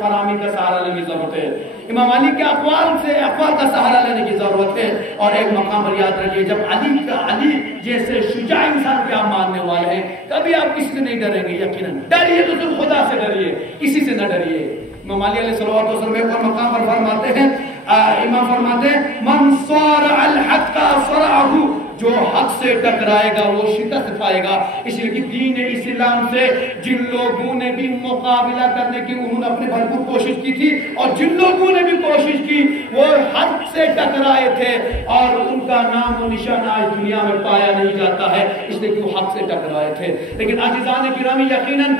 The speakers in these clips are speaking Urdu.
فراہمی کا سہارا لینے کی ضرورت ہے، امام علی کے اقوال کا سہارا لینے کی ضرورت ہے۔ اور ایک مقام پر یاد رکھیے، جب علی جیسے شجاع انسان کے آپ ماننے والے ہیں، کبھی آپ کسی سے نہیں ڈریں گے، یقیناً ڈریے تو صرف خدا سے ڈریے، کسی سے نہ ڈریے۔ امام علی علیہ الصلوۃ والسلام ایک اور مقام پر فرماتے ہیں، امام فرماتے ہیں من صارع الحق صرعه، جو حق سے ٹکرائے گا وہ شکست پائے گا۔ اس لیے کہ دین اسلام سے جن لوگوں نے بھی مقابلہ کرنے کی انہوں نے اپنی بھرپور کوشش کی تھی، اور جن لوگوں نے بھی کوشش کی وہ حق سے ٹکرائے تھے، اور ان کا نام و نشان آج دنیا میں پایا نہیں جاتا ہے، اس لیے کہ وہ حق سے ٹکرائے تھے۔ لیکن عزیزان گرامی، یقیناً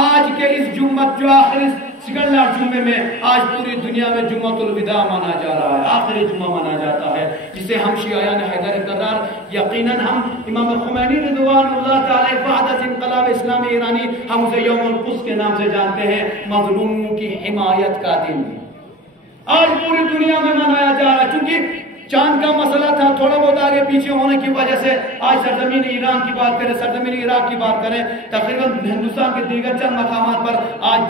آج کے اس جمعہ جو آخری سیکنڈ لاسٹ جمعے میں آج پوری دنیا میں جمعۃ الوداع مانا جا رہا ہے، آخری جمعہ مانا جاتا ہے، جسے ہم شیعیان حیدر کرار یقیناً ہم امام خمینی رضوان اللہ تعالی بعد از انقلاب اسلامی ایرانی ہم اسے یوم القدس کے نام سے جانتے ہیں، مظلوموں کی حمایت کا دن آج پوری دنیا میں منایا جا رہا ہے۔ چونکہ چاند کا مسئلہ تھا، تھوڑا بہت آگے پیچھے ہونے کی وجہ سے آج سرزمین ایران کی بات کریں، سرزمین عراق کی بات کریں، تقریباً ہندوستان کے دیگر چند مقامات پر آج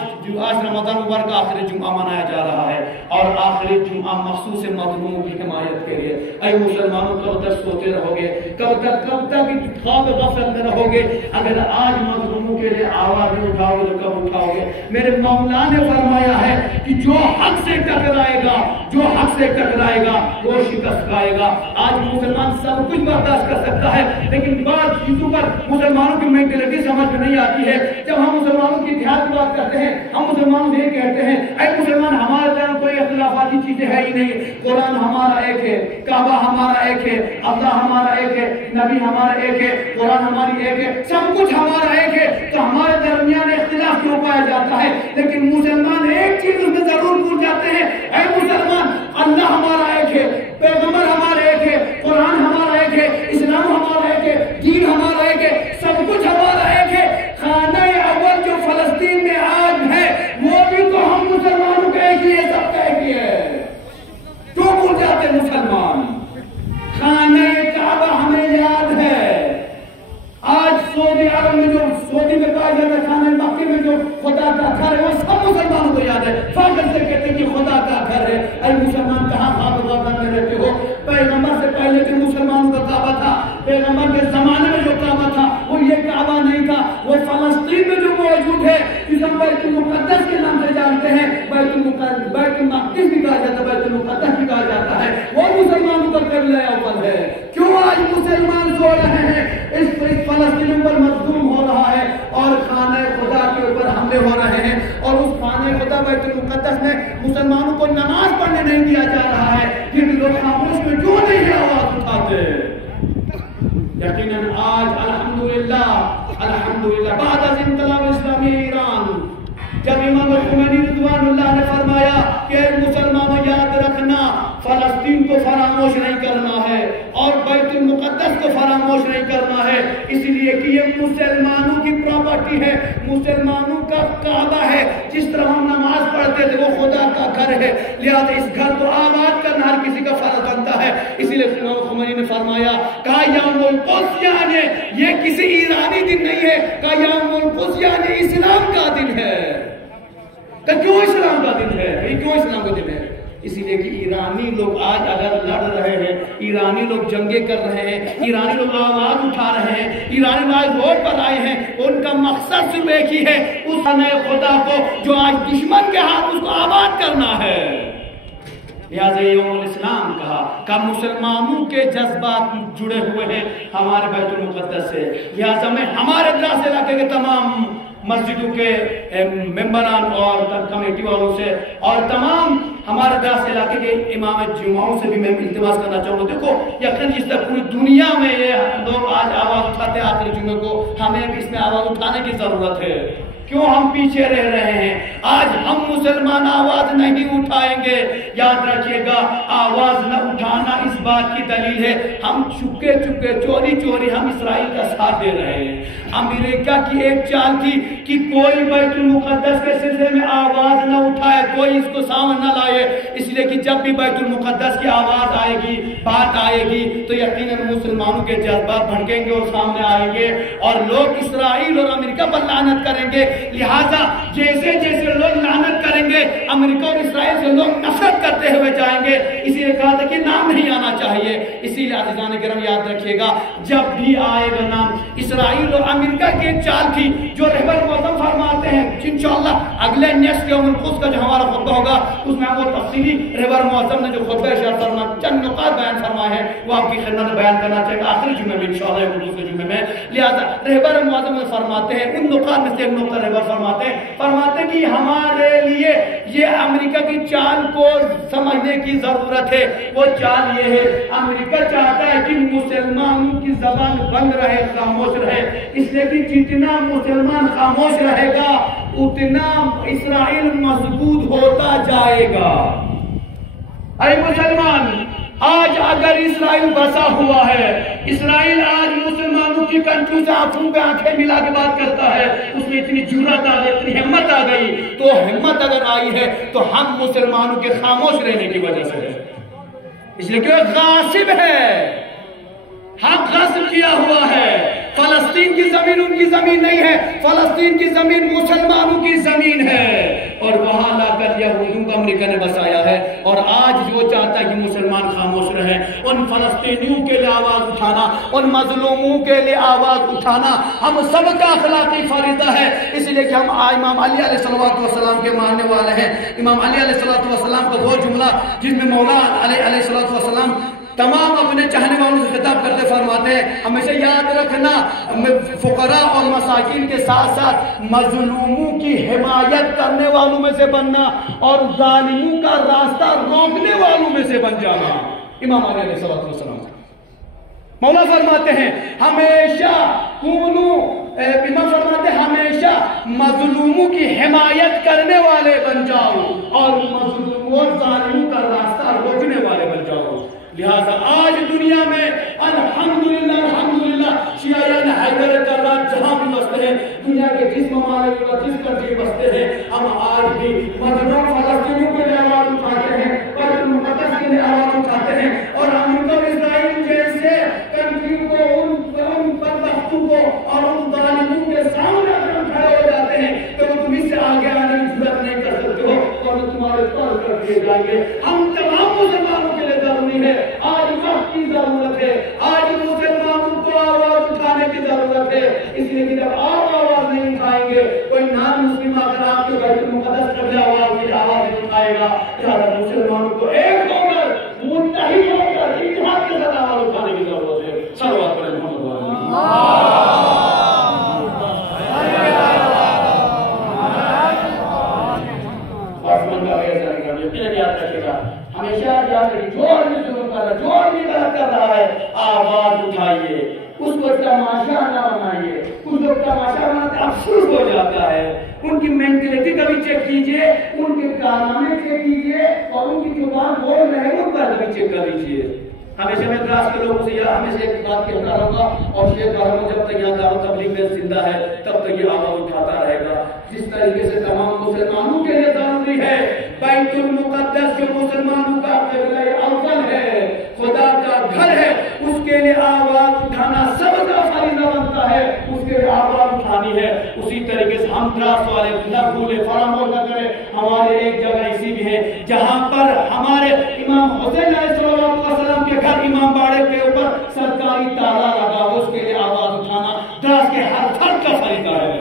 رمضان مبارک آخری جمعہ منایا جا رہا ہے، اور آخری جمعہ مخصوص مظلوموں کی حمایت کے لیے۔ اے مسلمانوں، کب تک سوتے رہو گے؟ کب تک خواب غفلت میں رہو گے؟ اگر آج مظلوموں کے لیے آواز نہیں اٹھاؤ گے تو کب اٹھاؤ گے؟ میرے مولا نے فرمایا ہے کہ جو حق سے ٹکرائے گا، جو حق سے ٹکرائے گا وہ شکست کھائے گا۔ آج مسلمان سب کچھ برداشت کر سکتا ہے، لیکن بعض چیزوں پر مسلمانوں کی مینٹلٹی سمجھ میں نہیں آتی ہے۔ جب ہم مسلمانوں کی اتحاد کی بات کرتے ہیں، ہم مسلمانوں سے یہ کہتے ہیں اے مسلمان، ہمارے درمیان کوئی اختلافاتی چیزیں ہے ہی نہیں، قرآن ہمارا ایک ہے، کعبہ ہمارا ایک ہے، اللہ ہمارا ایک ہے، نبی ہمارا ایک ہے، قرآن ہماری ایک ہے، سب کچھ ہمارا ایک ہے، تو ہمارے درمیان اختلاف کیوں پایا جاتا ہے؟ لیکن مسلمان ایک چیز اس میں ضرور بھول جاتے ہیں، اے مسلمان، اللہ ہمارا ایک ہے، پیغمبر ہمارا ایک ہے، قرآن ہمارا ایک ہے، اسلام ہمارا ایک ہے، دین ہمارا ایک ہے، سب کچھ ہمارا ایک ہے۔ خانہ اول جو فلسطین میں آج ہے وہ بھی تو ہم مسلمانوں کا ایک ہی ہے، سب کا ایک ہی ہے۔ کیوں بھول جاتے ہیں مسلمان؟ خانہ کعبہ ہمیں یاد ہے۔ آج سعودی عرب میں جو سعودی میں کہا جاتا ہے خانہ مکہ میں جو خدا کا گھر ہے وہ سب مسلمانوں کو یاد ہے، فخر سے کہتے ہیں کہ خدا کا گھر ہے۔ اے مسلمان، کہاں خواب غفلت میں رہتے ہو؟ پیغمبر سے پہلے جو مسلمانوں کا کعبہ تھا، پیغمبر کے زمانے میں جو کعبہ تھا وہ یہ کعبہ نہیں تھا، وہ فلسطین میں جو موجود ہے جسے ہم بیت المقدس کے نام سے جانتے ہیں، بیت المقدس بھی کہا جاتا ہے، بیت المقدس بھی کہا جاتا ہے، وہ مسلمانوں کا قبلہ اول ہے۔ کیوں آج مسلمان سو رہے ہیں؟ اس فلسطین پر مظلوم ہو رہا ہے، اور خانہ خدا کے اوپر حملے ہو رہے ہیں، اور اس خانہ خدا بیت المقدس میں مسلمانوں کو نماز پڑھنے نہیں دیا جا رہا ہے، پھر بھی لوگ خاموش میں کیوں نہیں آواز اٹھاتے؟ یقیناً آج الحمدللہ بعد از انقلاب اسلامی ایران جب امام خمینی رضوان اللہ نے فرمایا کہ مسلمانوں یاد رکھنا فلسطین کو فراموش نہیں کرنا ہے اور بیت المقدس کو فراموش نہیں کرنا ہے، اس لیے کہ یہ مسلمانوں کی پراپرٹی ہے، مسلمانوں کا کعبہ ہے، جس طرح ہم نماز پڑھتے تھے وہ خدا کا گھر ہے، لہذا اس گھر کو آباد کرنا ہر کسی کا فرض بنتا ہے۔ اسی لیے امام خمینی نے فرمایا کہا یوم القدس یعنی یہ کسی ایرانی دن نہیں ہے، کہا یوم القدس یعنی اسلام کا دن ہے۔ کہ کیوں اسلام کا دن ہے؟ یہ کیوں اسلام کا دن ہے؟ اسی لیے کہ ایرانی لوگ آج اگر لڑ رہے ہیں، ایرانی لوگ جنگیں کر رہے ہیں، ایرانی لوگ آواز اٹھا رہے ہیں، ایرانی لوگ آج ووٹ پر آئے ہیں، ان کا مقصد صرف ایک ہی ہے، اس نئے خدا کو جو آج دشمن کے ہاتھ اس کو آباد کرنا ہے۔ لہٰذا یوم الاسلام کہا مسلمانوں کے جذبات جڑے ہوئے ہیں ہمارے بیت المقدس سے، لہٰذا میں ہمارے دراز علاقے کے تمام مسجدوں کے ممبران اور کمیٹی والوں سے اور تمام ہمارے دراز علاقے کے امام جمعوں سے بھی میں التماس کرنا چاہوں گا، دیکھو یقین جس طرح پوری دنیا میں یہ لوگ آج آواز اٹھاتے ہیں آخری جمعے کو، ہمیں بھی اس میں آواز اٹھانے کی ضرورت ہے۔ کیوں ہم پیچھے رہ رہے ہیں؟ آج ہم مسلمان آواز نہیں اٹھائیں گے، یاد رکھیے گا آواز نہ اٹھانا اس بات کی دلیل ہے ہم چپکے چپکے چوری چوری ہم اسرائیل کا ساتھ دے رہے ہیں۔ امریکہ کی ایک چال تھی کہ کوئی بیت المقدس کے سلسلے میں آواز نہ اٹھائے، کوئی اس کو سامنے نہ لائے، اس لیے کہ جب بھی بیت المقدس کی آواز آئے گی، بات آئے گی تو یقیناً مسلمانوں کے جذبات بھڑکیں گے اور سامنے آئیں گے اور لوگ اسرائیل اور امریکہ پر لعنت کریں گے۔ لہٰذا جیسے جیسے لوگ لعنت کریں گے امریکہ اور اسرائیل سے لوگ نفرت کرتے ہوئے جائیں گے، اسی لیے کہا تھا کہ نام نہیں آنا چاہیے۔ اسی لیے عزیزان کرام یاد رکھیے گا، جب بھی آئے گا نام اسرائیل اور امریکہ کی ایک چال تھی جو رہبر معظم فرماتے ہیں، انشاءاللہ اگلے نیکسٹ یوم القدس کا جو ہمارا خطبہ ہوگا اس میں وہ تفصیلی رہبر معظم نے جو خطبہ ارشاد فرمایا چند نکات بیان فرمائے ہیں وہ آپ کی خدمت میں بیان کرنا چاہیے آخری جمعے میں انشاءاللہ القدس کے جمعے میں۔ لہذا رہبر معظم نے فرماتے ہیں، ان نکات میں سے ایک نقطہ رہبر فرماتے ہیں کہ ہمارے لیے یہ امریکہ کی چال کو سمجھنے کی ضرورت ہے۔ وہ چال یہ ہے، امریکہ چاہتا ہے کہ مسلمانوں کی زبان بند رہے، خاموش رہے، اس لیے کہ جتنا مسلمان خاموش رہے گا اتنا اسرائیل مضبوط ہوتا جائے گا۔ اے مسلمان، آج اگر اسرائیل بسا ہوا ہے، اسرائیل آج مسلمانوں کی کنٹرول سے آنکھوں پہ آنکھیں ملا کے بات کرتا ہے، اس میں اتنی جرأت آ گئی، اتنی ہمت آ گئی، تو ہمت اگر آئی ہے تو ہم مسلمانوں کے خاموش رہنے کی وجہ سے ہے، اس لیے کہ وہ غاصب ہے، حق غصب کیا ہوا ہے۔ فلسطین کی زمین ان کی زمین نہیں ہے، فلسطین کی زمین مسلمانوں کی زمین ہے، اور وہاں لا کر یہودیوں کو امریکہ نے بسایا ہے۔ اور آج جو چاہتا ہے کہ مسلمان خاموش رہے، ان فلسطینیوں کے لیے آواز اٹھانا، ان مظلوموں کے لیے آواز اٹھانا ہم سب کا اخلاقی فریضہ ہے۔ اس لیے کہ ہم امام علی علیہ السلام کے ماننے والے ہیں۔ امام علی علیہ السلام کا وہ جملہ جس میں مولا علیہ السلام تمام اپنے چاہنے والوں سے خطاب کرتے فرماتے ہیں، ہمیشہ یاد رکھنا فقراء اور مساکین کے ساتھ ساتھ مظلوموں کی حمایت کرنے والوں میں سے بننا اور ظالموں کا راستہ روکنے والوں میں سے بن جانا۔ امام علیہ السلام مولا فرماتے ہیں ہمیشہ امام فرماتے ہیں ہمیشہ مظلوموں کی حمایت کرنے والے بن جاؤ اور مظلوموں اور ظالموں کا راستہ روکنے والے بن جاؤ۔ لہذا آج دنیا میں الحمدللہ شیعیان حیدر کرار جہاں بھی بستے ہیں، دنیا کے جس ممالک اور جس کنٹری بستے ہیں، ہم آج بھی مظلوم فلسطینیوں کے لیے آواز اٹھاتے ہیں، بیت المقدس کے لیے آواز اٹھاتے ہیں، اور امریکہ اور اسرائیل جیسے کنٹری کو ان بدبختوں کو اور ان ظالموں کے سامنے اگر کھڑے ہو جاتے ہیں تو وہ تم اس سے آگے آنے کی ضرورت نہیں کر سکتے ہو اور وہ تمہارے پر کر دیے جائیں گے۔ ہم تمام مسلمانوں کے لیے ضروری ہے، آج وقت کی ضرورت ہے، آج مسلمانوں کو آواز اٹھانے کی ضرورت ہے۔ اس لیے کہ جب آپ آواز نہیں اٹھائیں گے، کوئی نان مسلم اگر آپ کے بیت المقدس قبل آواز اٹھائے گا، لہٰذا مسلمانوں کو ایک ہو کر متحد ہو کر اتحاد کے ساتھ آواز اٹھانے کی ضرورت ہے۔ صلوات پڑھیں محمد یاد رکھے گا، ہمیشہ یاد رکھیے، جو آدمی ظلم کر رہا ہے، جو آدمی غلط کر رہا ہے، آواز اٹھائیے، اس کو تماشا نہ بنائیے، اس کو تماشا بناتے افسوس ہو جاتا ہے۔ ان کی مینٹلٹی کا بھی چیک کیجئے، ان کے کارنامے چیک کیجئے، اور ان کی زبان بول رہے ہیں ان کا بھی چیک کر لیجئے۔ ہمیشہ میں دراز کے لوگوں سے یہ ہمیشہ ایک بات کہتا رہوں گا، اور یہ کہوں جب تک یہاں دعوت تبلیغ میں زندہ ہے تب تک یہ آواز اٹھاتا رہے گا۔ جس طریقے سے تمام مسلمانوں کے لیے ضروری ہے، بیت المقدس جو مسلمانوں کا قبلہ اول ہے، خدا کا گھر ہے، اس کے لیے آواز اٹھانا سب کا فریضہ بنتا ہے، اس کے لیے آواز اٹھانی ہے۔ اسی طریقے سے ہم دراز والے نہ بھولے، فراموش نہ کریں، ہمارے ایک جگہ ایسی بھی ہے جہاں پر ہمارے امام حسین علیہ السلام کے گھر امام باڑے کے اوپر سرکاری تالا لگا، اس کے لیے آواز اٹھانا دراز کے ہر فرد کا فریضہ ہے۔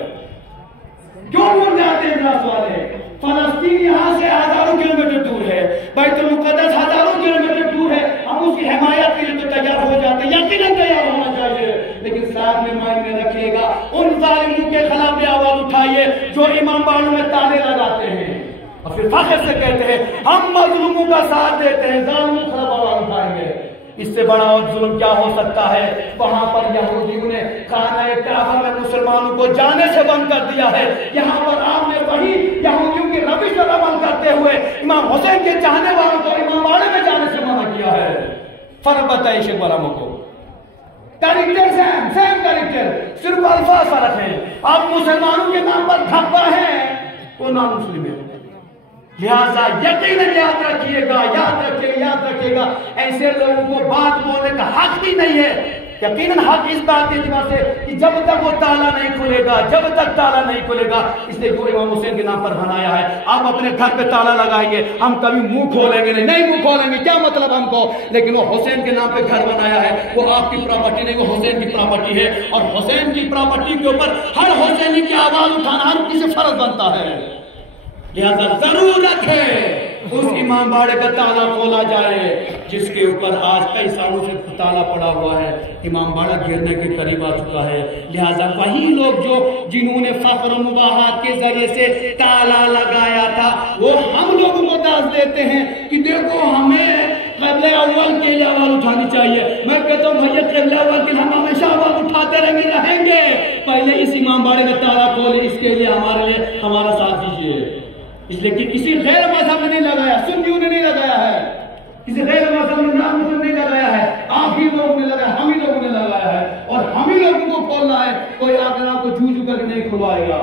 کیوں بھول جاتے ہیں دراز والے؟ فلسطین یہاں سے ہزاروں کلومیٹر دور ہے، بیت المقدس ہزاروں کلومیٹر دور ہے، ہم اس کی حمایت کے لیے تو تیار ہو جاتے ہیں، یقیناً تیار ہونا چاہیے، لیکن ساتھ میں مائنڈ میں رکھیے گا ان ظالموں کے خلاف بھی آواز اٹھائیے جو امام باڑوں میں تالے لگاتے ہیں اور پھر فخر سے کہتے ہیں ہم مظلوموں کا ساتھ دیتے ہیں، ظالموں کے خلاف آواز اٹھائیں گے۔ اس سے بڑا اور ظلم کیا ہو سکتا ہے؟ وہاں پر یہودیوں نے خانہ کعبہ میں مسلمانوں کو جانے سے بند کر دیا ہے، یہاں پر آپ نے وہی یہودیوں کی روش پر عمل کرتے ہوئے امام حسین کے چاہنے والوں کو امام باڑے میں جانے سے منع کیا ہے۔ فرق بتائیے شیخ براموں کو، کریکٹر سیم کریکٹر، صرف الفاظ فرق ہیں۔ آپ مسلمانوں کے نام پر دھبا ہے، وہ نان مسلم ہے، لہذا یقیناً یاد رکھیے گا، یاد رکھے گا، ایسے لوگوں کو بات بولنے کا حق بھی نہیں ہے۔ یقیناً حق اس بات کے اعتبار سے کہ جب تک وہ تالا نہیں کھلے گا، جب تک تالا نہیں کھلے گا، اس لیے جو امام حسین کے نام پر بنایا ہے، آپ اپنے گھر پہ تالا لگائیے، ہم کبھی منہ کھولیں گے نہیں منہ کھولیں گے، کیا مطلب ہم کو، لیکن وہ حسین کے نام پہ گھر بنایا ہے، وہ آپ کی پراپرٹی نہیں، وہ حسین کی پراپرٹی ہے، اور حسین کی پراپرٹی کے اوپر ہر حسینی کی آواز اٹھانا ہر کسی فرض بنتا ہے، لہذا ضرورت ہے اس امام باڑے کا تالا کھولا جائے جس کے اوپر آج کئی سالوں سے تالا پڑا ہوا ہے، امام باڑہ گرنے کے قریب آ چکا ہے، لہذا وہی لوگ جنہوں نے فخر و مباحات کے ذریعے سے تالا لگایا تھا، وہ ہم لوگوں کو داز دیتے ہیں کہ دیکھو ہمیں قبلہ اول کے لیے آواز اٹھانی چاہیے۔ میں کہتا ہوں بھائی قبلہ اول کے لیے ہم ہمیشہ آواز اٹھاتے رہیں گے، پہلے اس امام باڑے کا تالا کھولے، اس کے لیے ہمارے لیے ہمارا ساتھ دیجیے، اس لیے کہ کسی غیر مذہب نے نہیں لگایا، سنیوں نے نہیں لگایا ہے، کسی غیر مذہب نے نام مسلم نہیں لگایا ہے، آپ ہی لوگوں نے لگایا، ہم ہی لوگوں نے لگایا ہے، اور ہم ہی لوگوں کو کھولنا ہے، کوئی آگر آپ کو جھوجو کر کے نہیں کھلوائے گا۔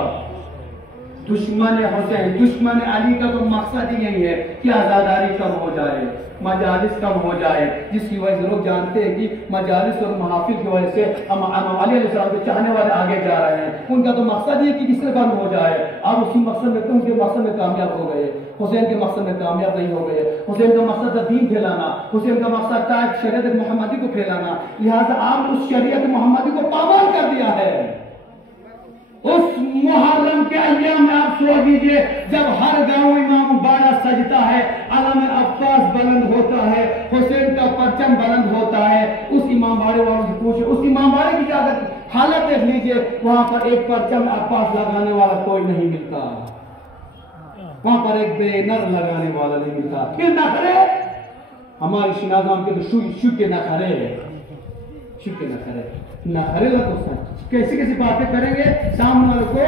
دشمن حسین، دشمن علی کا تو مقصد ہی یہی ہے کہ آزاداری کم ہو جائے، مجالس کم ہو جائے، جس کی وجہ سے لوگ جانتے ہیں کہ مجالس اور محافل کی وجہ سے امام علی علیہ السلام کے چاہنے والے آگے جا رہے ہیں، ان کا تو مقصد یہ کہ کس سے کم ہو جائے، آپ اسی مقصد میں ان کے مقصد میں کامیاب ہو گئے، حسین کے مقصد میں کامیاب نہیں ہو گئے، حسین کا مقصد تھا دین پھیلانا، حسین کا مقصد تھا شریعت محمدی کو پھیلانا، لہٰذا آپ اس شریعت محمدی کو پامال کر دیا ہے۔ اس محرم کے ایام میں آپ سوچ دیجئے جب ہر گاؤں امام باڑہ سجتا ہے، علم عباس بلند ہوتا ہے، حسین کا پرچم بلند ہوتا ہے، اس امام باڑے والوں سے پوچھے، اس امام باڑے کی حالت دیکھ لیجئے، وہاں پر ایک پرچم عباس لگانے والا کوئی نہیں ملتا، وہاں پر ایک بینر لگانے والا نہیں ملتا، پھر نہ کرے ہماری شنازام کے تو شکے نہ کرے، شکے نہ کرے، نہ کرے گا تو کیسی باتیں کریں گے، سامنے والے کو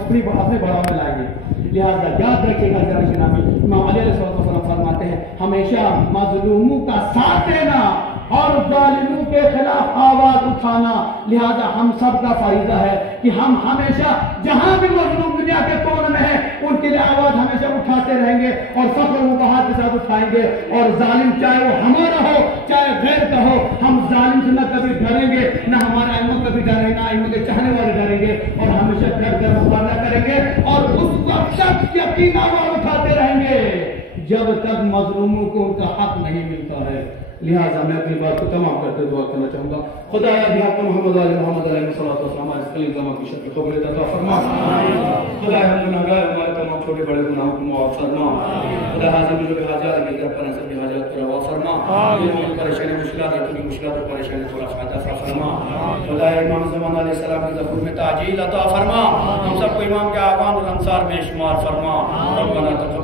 اپنے بڑھاوا میں لائیں گے، لہذا یاد رکھیے گا ذرا جناب، امام علی علیہ السلام فرماتے ہیں ہمیشہ مظلوموں کا ساتھ دینا اور ظالموں کے خلاف آواز اٹھانا، لہذا ہم سب کا فریضہ ہے کہ ہم ہمیشہ جہاں بھی مظلوم دنیا کے کونے میں ہیں ان کے لیے آواز ہمیشہ اٹھاتے رہیں گے اور فخر و مباحات کے ساتھ اٹھائیں گے، اور ظالم چاہے وہ ہمارا ہو چاہے غیر کا ہو، ہم ظالم سے نہ کبھی ڈریں گے، نہ ہمارے ائمہ کبھی ڈریں گے، نہ ائمہ کے چاہنے والے ڈریں گے، اور ہمیشہ ڈر کر مقابلہ کریں گے، اور اس وقت تک یقین آواز اٹھاتے رہیں گے جب تک مظلوموں کو ان کا حق نہیں ملتا ہے۔ لہٰذا میں اپنی بات کو تمام کرتے دعا کرنا چاہوں گا، خدایا بحق محمد علیہ محمد علیہ السلام علیہ خلیل زمان کی شکل قبول عطا فرما، خدایا ہم گناہگار ہمارے تمام چھوٹے بڑے گناہوں کو معاف فرما، خدا حاضر جو بھی حاجات کی طرف پر سب حاجات کو روا فرما، جو پریشانی مشکلات ہے تو مشکلات اور پریشانی تھوڑا فائدہ فرما، خدایا امام زمان علیہ السلام کی ظہور میں تعجیل عطا فرما، ہم سب کو امام کے آقان اور انصار میں شمار فرما، ربنا تقبل